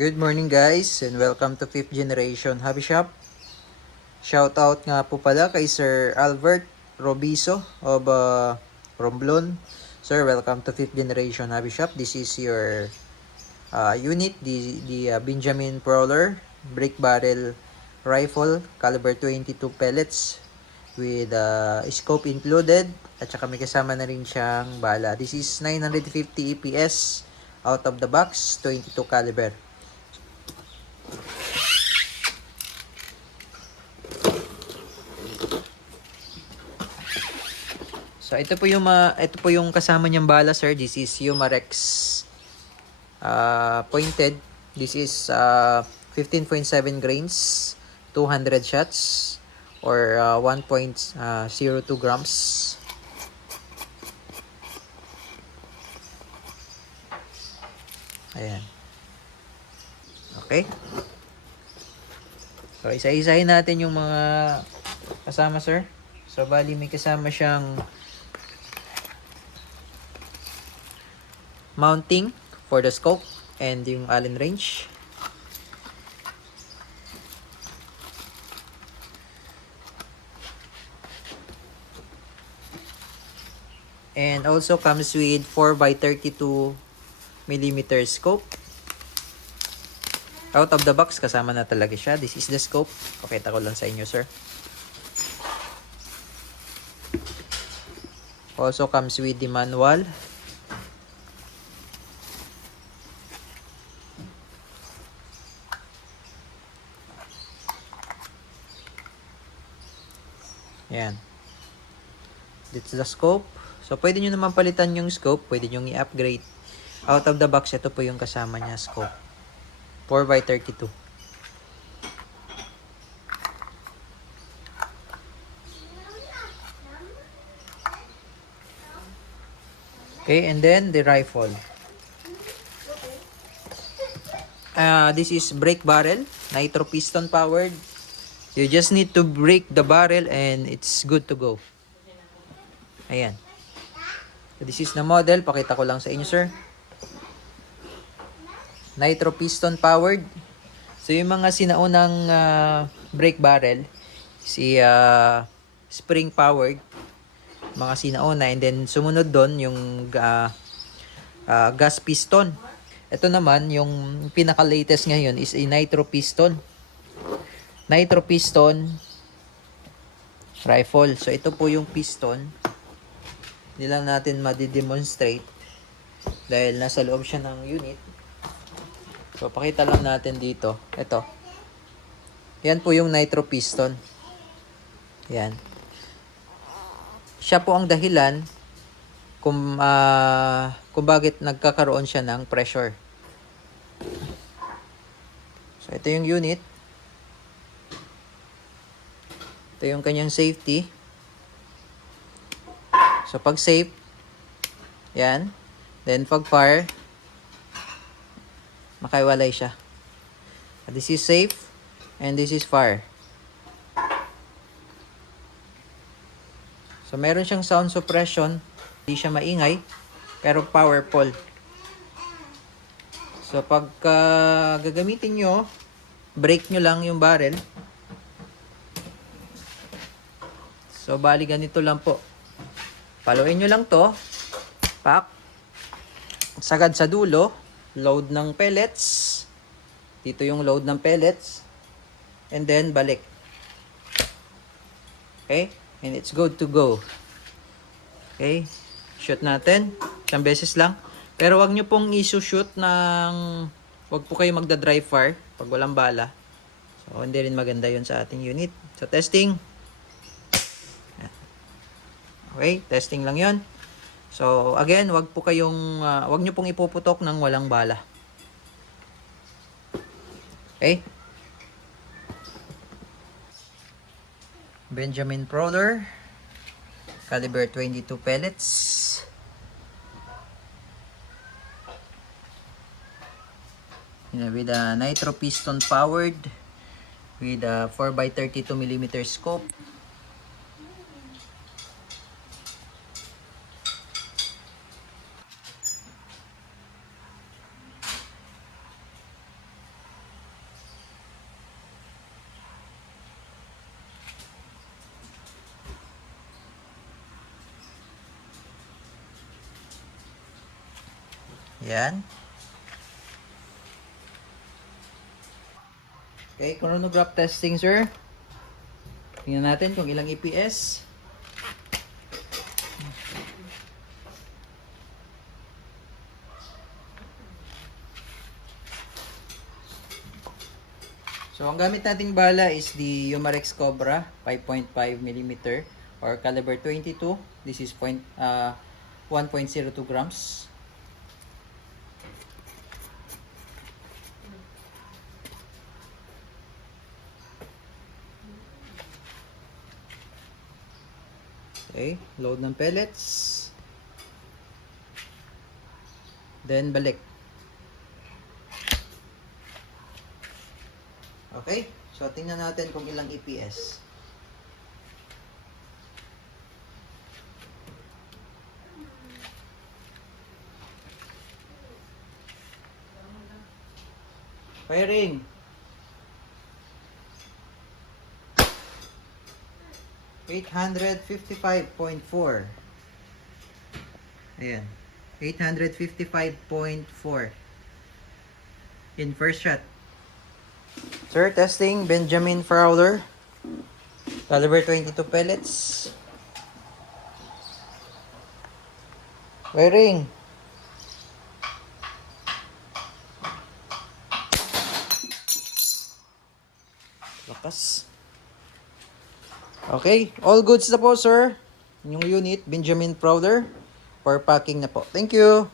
Good morning guys and welcome to 5th Generation Hobby Shop. Shoutout nga po pala kay Sir Albert Robiso of Romblon. Sir, welcome to 5th Generation Hobby Shop. This is your unit, the Benjamin Prowler Brick Barrel Rifle caliber 22 pellets with scope included at saka may kasama na rin siyang bala. This is 950 EPS out of the box, 22 caliber. So ito po yung kasama niyang bala, sir. This is Umarex pointed. This is 15.7 grains, 200 shots or 1.02 grams. Ayan. Okay. So isa-isahin natin yung mga kasama, sir. So bali may kasama siyang mounting for the scope and yung Allen wrench. And also comes with 4x32 millimeter scope. Out of the box, kasama na talaga siya. This is the scope. Pakita ko lang sa inyo, sir. Also comes with the manual. Ayan. This is the scope. So, pwede nyo naman palitan yung scope. Pwede nyo i-upgrade. Out of the box, ito po yung kasama niya scope. 4x32. Okay, and then the rifle. This is brake barrel. Nitro piston powered. You just need to break the barrel and it's good to go. Ayan. So this is the model. Pakita ko lang sa inyo, sir. Nitro piston powered. So yung mga sinaunang brake barrel, spring powered. Mga sinauna. And then sumunod doon yung gas piston. Ito naman, yung pinaka-latest ngayon is a nitro piston. Nitro piston rifle. So, ito po yung piston. Hindi lang natin madi-demonstrate dahil nasa loob siya ng unit. So, pakita lang natin dito. Ito. Yan po yung nitro piston. Yan. Siya po ang dahilan kung bakit nagkakaroon siya ng pressure. So, ito yung unit. Ito yung kanyang safety. So, pag safe, yan. Then, pag fire, makaiwalay siya. This is safe, and this is fire. So, meron siyang sound suppression. Hindi siya maingay, pero powerful. So, pagka gagamitin nyo, break nyo lang yung barrel. So, bali ganito lang po. Paluin nyo lang to. Pak. Sagad sa dulo. Load ng pellets. Dito yung load ng pellets. And then, balik. Okay? And it's good to go. Okay? Shoot natin. Isang beses lang. Pero wag nyo pong isushoot ng... Wag po kayo magda-dry fire pag walang bala. So, hindi rin maganda yun sa ating unit. So, testing. Okay, testing lang 'yon. So, again, wag niyo pong ipuputok ng walang bala. Okay? Benjamin Prowler caliber 22 pellets. With a nitro piston powered with a 4x32 millimeter scope. Yan. Okay, chronograph testing, sir. Tingnan natin kung ilang EPS. So, ang gamit nating bala is the Umarex Cobra 5.5mm or caliber 22. This is 1.02 grams. Okay, load ng pellets. Then, balik. Okay, so tingnan natin kung ilang EPS. Firing. $855.4. Ayan. 855.4 in first shot. Sir, testing Benjamin Fowler. Caliber 22 pellets. Firing. Lakas. Okay, all goods na po, sir. Yung unit, Benjamin Fowler. For packing na po. Thank you.